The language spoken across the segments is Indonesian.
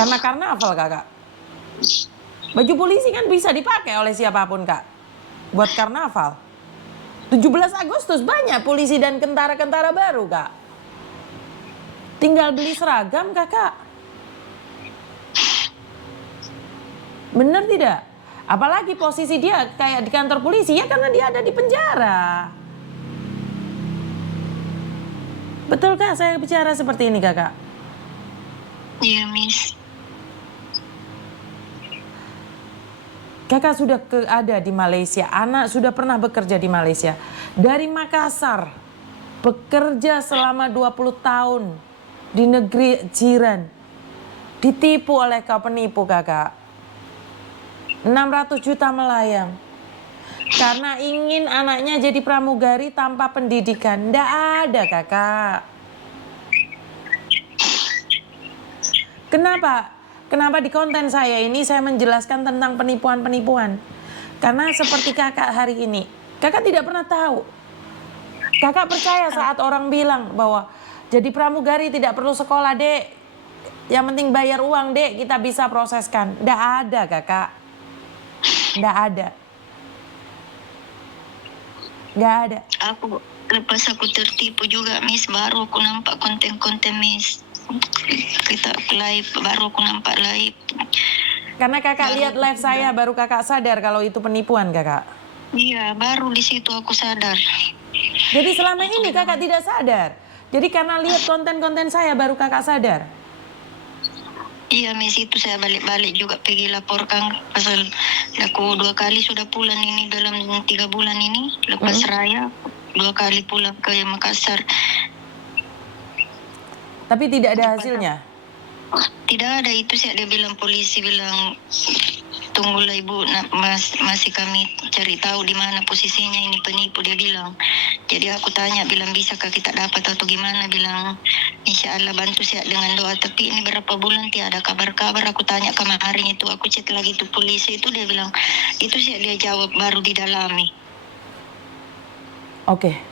Karena karnaval kakak. Baju polisi kan bisa dipakai oleh siapapun kak. Buat karnaval. 17 Agustus banyak polisi dan kentara-kentara baru kak. Tinggal beli seragam kakak. Bener tidak? Apalagi posisi dia kayak di kantor polisi ya karena dia ada di penjara. Betul kak saya bicara seperti ini kakak? Iya, Miss. Kakak sudah ada di Malaysia, anak sudah pernah bekerja di Malaysia. Dari Makassar, bekerja selama 20 tahun di negeri jiran. Ditipu oleh kau penipu kakak. 600 juta melayang. Karena ingin anaknya jadi pramugari tanpa pendidikan. Nggak ada kakak. Kenapa? Kenapa di konten saya ini saya menjelaskan tentang penipuan-penipuan? Karena seperti kakak hari ini, kakak tidak pernah tahu. Kakak percaya saat orang bilang bahwa jadi pramugari tidak perlu sekolah dek. Yang penting bayar uang dek, kita bisa proseskan. Nggak ada kakak. Nggak ada. Nggak ada. Lepas aku tertipu juga, Miss, baru aku nampak konten-konten, Miss. Kita live, baru aku nampak live. Karena kakak lihat live saya, baru kakak sadar kalau itu penipuan kakak. Iya, baru di situ aku sadar. Jadi selama ini kakak tidak sadar. Jadi karena lihat konten-konten saya, baru kakak sadar. Iya, Miss, itu saya balik-balik juga pergi laporkan pasal aku 2 kali sudah pulang ini dalam 3 bulan ini lepas raya, 2 kali pulang ke Makassar. Tapi tidak ada hasilnya. Tidak ada, itu sih dia bilang, polisi bilang tunggulah ibu, masih kami cari tahu di mana posisinya ini penipu, dia bilang. Jadi aku tanya, bilang bisakah kita dapat atau gimana, bilang insya Allah bantu saya dengan doa, tapi ini berapa bulan tiada kabar-kabar. Aku tanya kemarin itu, aku chat lagi tuh polisi itu, dia bilang itu sih, dia jawab baru didalami. Oke.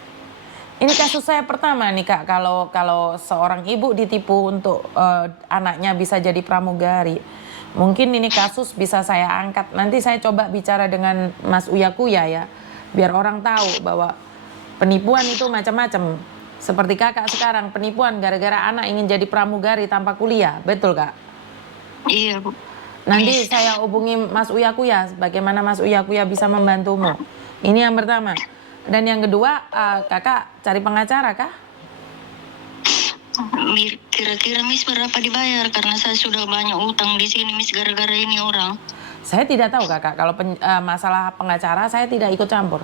Ini kasus saya pertama nih kak, kalau seorang ibu ditipu untuk anaknya bisa jadi pramugari. Mungkin ini kasus bisa saya angkat. Nanti saya coba bicara dengan Mas Uya Kuya ya, biar orang tahu bahwa penipuan itu macam-macam. Seperti kakak sekarang, penipuan gara-gara anak ingin jadi pramugari tanpa kuliah, betul kak? Iya, Bu. Nanti saya hubungi Mas Uya Kuya, bagaimana Mas Uya Kuya bisa membantumu. Ini yang pertama. Dan yang kedua, kakak cari pengacara kah? Kira-kira Miss berapa dibayar? Karena saya sudah banyak utang di sini, Miss, gara-gara ini orang. Saya tidak tahu kakak, kalau masalah pengacara saya tidak ikut campur.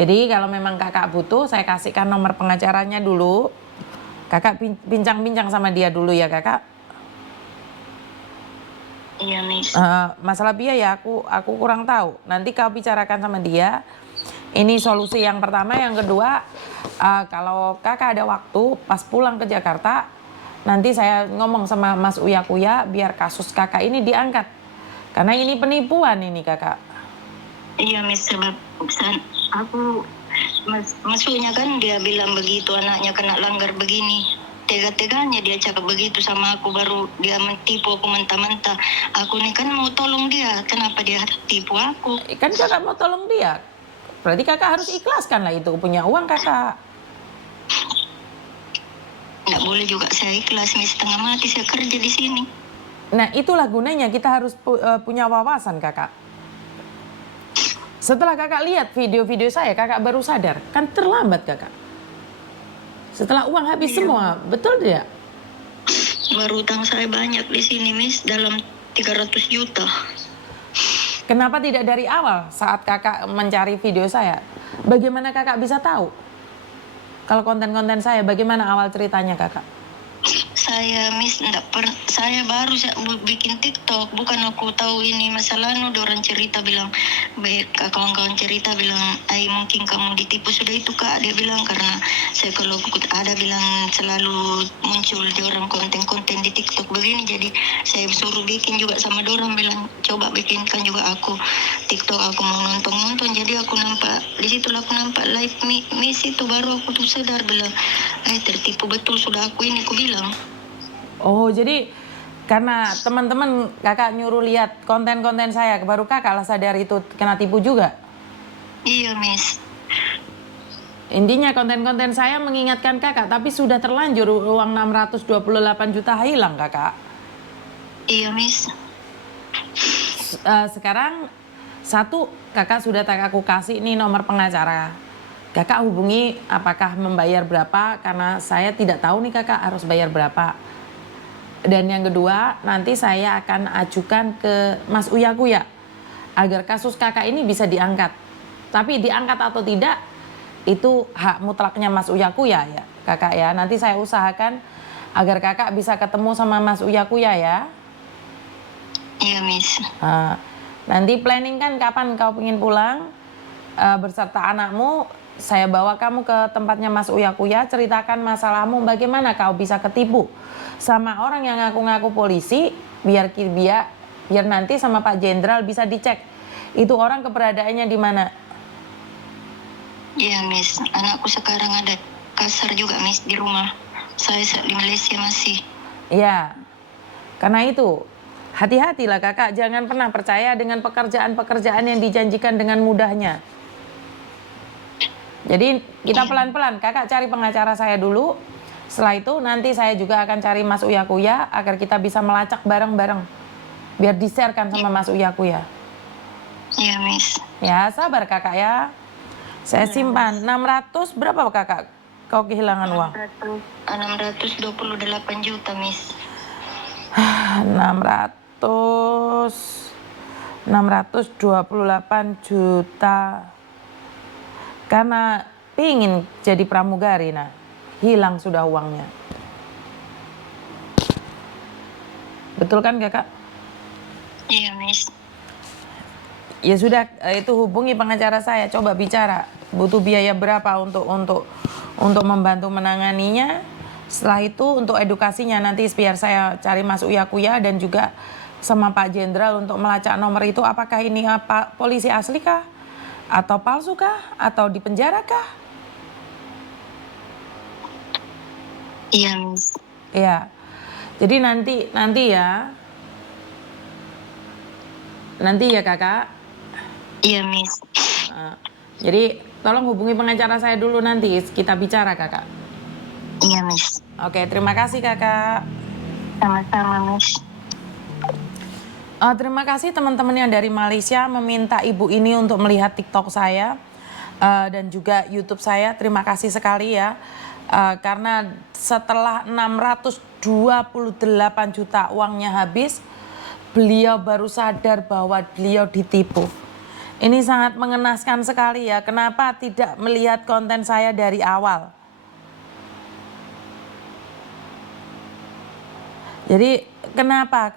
Jadi kalau memang kakak butuh, saya kasihkan nomor pengacaranya dulu. Kakak bincang-bincang sama dia dulu ya kakak. Iya, Miss. Masalah biaya aku kurang tahu. Nanti kau bicarakan sama dia. Ini solusi yang pertama. Yang kedua, kalau kakak ada waktu pas pulang ke Jakarta, nanti saya ngomong sama Mas Uya Kuya biar kasus kakak ini diangkat. Karena ini penipuan ini kakak. Iya, Miss, sebab aku maksudnya kan dia bilang begitu, anaknya kena langgar begini. Tega-teganya dia cakap begitu sama aku, baru dia mentipu aku mentah-mentah. Aku nih kan mau tolong dia, kenapa dia tipu aku? Kan kakak mau tolong dia. Berarti kakak harus ikhlaskan lah itu, punya uang kakak. Nggak boleh juga saya ikhlas, Miss, setengah mati saya kerja di sini. Nah itulah gunanya kita harus punya wawasan kakak. Setelah kakak lihat video-video saya, kakak baru sadar, kan terlambat kakak. Setelah uang habis semua, betul tidak? Baru utang saya banyak di sini, Miss, dalam 300 juta. Kenapa tidak dari awal saat kakak mencari video saya? Bagaimana kakak bisa tahu? Kalau konten-konten saya, bagaimana awal ceritanya kakak? Saya, Miss, saya baru bikin TikTok, bukan aku tahu ini masalah. Orang cerita bilang, baik kawan-kawan cerita bilang, mungkin kamu ditipu sudah itu kak, dia bilang. Karena saya kalau ada bilang selalu muncul di orang konten-konten di TikTok begini, jadi saya suruh bikin juga sama dorang, bilang coba bikinkan juga aku TikTok, aku mau nonton. Jadi aku nampak di situ, aku nampak live Miss itu, baru aku tuh sadar, bilang tertipu betul sudah aku ini, aku bilang. Oh, jadi Karena teman-teman kakak nyuruh lihat konten-konten saya, baru kakak lah sadar itu kena tipu juga. Iya, Miss. Intinya konten-konten saya mengingatkan kakak, tapi sudah terlanjur uang 628 juta hilang kakak. Iya, Miss. Sekarang satu, kakak sudah aku kasih ini nomor pengacara. Kakak hubungi apakah membayar berapa, karena saya tidak tahu nih kakak harus bayar berapa. Dan yang kedua, nanti saya akan ajukan ke Mas Uya Kuya agar kasus kakak ini bisa diangkat. Tapi diangkat atau tidak, itu hak mutlaknya Mas Uya Kuya ya kakak ya. Nanti saya usahakan agar kakak bisa ketemu sama Mas Uya Kuya ya. Iya, Miss. Nanti planning kan kapan kau ingin pulang berserta anakmu. Saya bawa kamu ke tempatnya Mas Uya Kuya, ceritakan masalahmu, bagaimana kau bisa ketipu sama orang yang ngaku-ngaku polisi, biar nanti sama Pak Jenderal bisa dicek itu orang keberadaannya di mana. Iya, Miss. Anakku sekarang ada kasar juga, Miss, di rumah. Saya di Malaysia masih. Iya, karena itu hati-hatilah kakak, jangan pernah percaya dengan pekerjaan-pekerjaan yang dijanjikan dengan mudahnya. Jadi kita pelan-pelan, kakak cari pengacara saya dulu. Setelah itu nanti saya juga akan cari Mas Uya Kuya agar kita bisa melacak bareng-bareng. Biar di-sharekan sama Mas Uya Kuya. Iya, Miss. Ya sabar kakak ya. Saya simpan 600 berapa kakak kau kehilangan uang? 628 juta, Miss. 628 juta. Karena pingin jadi pramugari, nah hilang sudah uangnya. Betul kan kakak? Iya, Miss. Ya sudah, itu hubungi pengacara saya, coba bicara butuh biaya berapa untuk membantu menanganinya. Setelah itu untuk edukasinya nanti biar saya cari Mas Uya Kuya dan juga sama Pak Jenderal untuk melacak nomor itu, apakah ini polisi asli kah atau palsu kah atau di penjara kah? Iya, Miss. Ya, jadi nanti ya kakak. Iya, Miss. Jadi tolong hubungi pengacara saya dulu, nanti kita bicara kakak. Iya, Miss. Oke, terima kasih kakak. Sama-sama, Miss. Terima kasih teman-teman yang dari Malaysia meminta ibu ini untuk melihat TikTok saya dan juga YouTube saya. Terima kasih sekali ya. Karena setelah 628 juta uangnya habis, beliau baru sadar bahwa beliau ditipu. Ini sangat mengenaskan sekali ya. Kenapa tidak melihat konten saya dari awal? Jadi kenapa?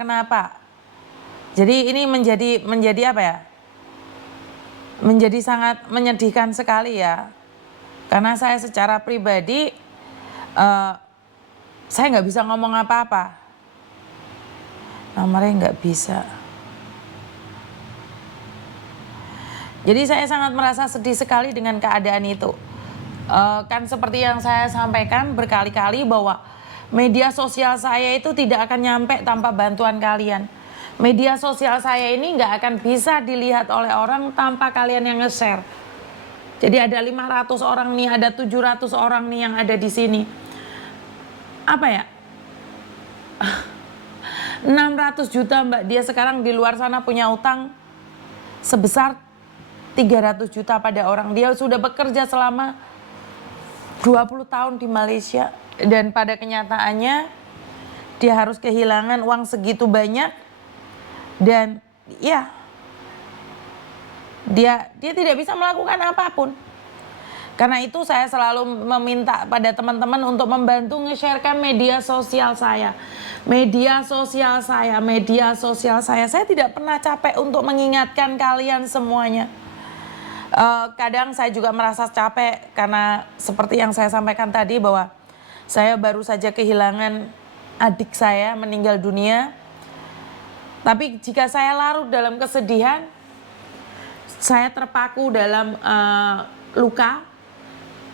Jadi ini menjadi apa ya? Menjadi sangat menyedihkan sekali ya. Karena saya secara pribadi saya nggak bisa ngomong apa-apa. Nomornya nggak bisa. Jadi saya sangat merasa sedih sekali dengan keadaan itu. Kan seperti yang saya sampaikan berkali-kali bahwa media sosial saya itu tidak akan nyampe tanpa bantuan kalian. Media sosial saya ini nggak akan bisa dilihat oleh orang tanpa kalian yang nge-share. Jadi ada 500 orang nih, ada 700 orang nih yang ada di sini. Apa ya? 600 juta mbak, dia sekarang di luar sana punya utang sebesar 300 juta pada orang. Dia sudah bekerja selama 20 tahun di Malaysia dan pada kenyataannya dia harus kehilangan uang segitu banyak dan ya dia tidak bisa melakukan apapun. Karena itu saya selalu meminta pada teman-teman untuk membantu nge-sharekan media sosial saya. Media sosial saya. Saya tidak pernah capek untuk mengingatkan kalian semuanya. Kadang saya juga merasa capek karena seperti yang saya sampaikan tadi bahwa saya baru saja kehilangan adik saya meninggal dunia. Tapi jika saya larut dalam kesedihan, saya terpaku dalam luka.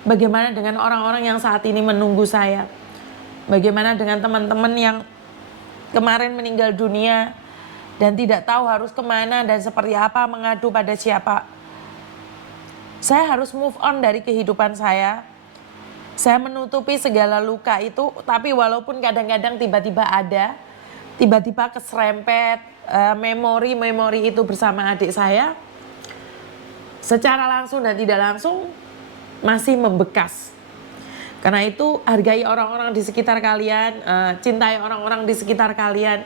Bagaimana dengan orang-orang yang saat ini menunggu saya? Bagaimana dengan teman-teman yang kemarin meninggal dunia dan tidak tahu harus kemana dan seperti apa, mengadu pada siapa. Saya harus move on dari kehidupan saya. Saya menutupi segala luka itu, tapi walaupun kadang-kadang tiba-tiba ada, tiba-tiba keserempet memori-memori itu bersama adik saya, secara langsung dan tidak langsung masih membekas. Karena itu hargai orang-orang di sekitar kalian, cintai orang-orang di sekitar kalian.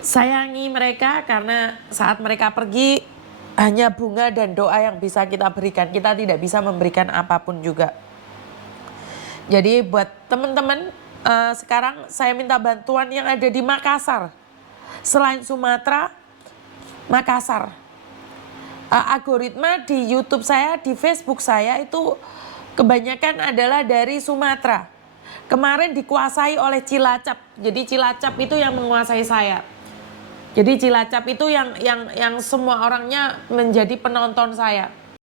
Sayangi mereka karena saat mereka pergi hanya bunga dan doa yang bisa kita berikan. Kita tidak bisa memberikan apapun juga. Jadi buat teman-teman, sekarang saya minta bantuan yang ada di Makassar. Selain Sumatera, Makassar. Algoritma di YouTube saya, di Facebook saya itu kebanyakan adalah dari Sumatera. Kemarin dikuasai oleh Cilacap. Jadi Cilacap itu yang menguasai saya. Jadi Cilacap itu yang semua orangnya menjadi penonton saya.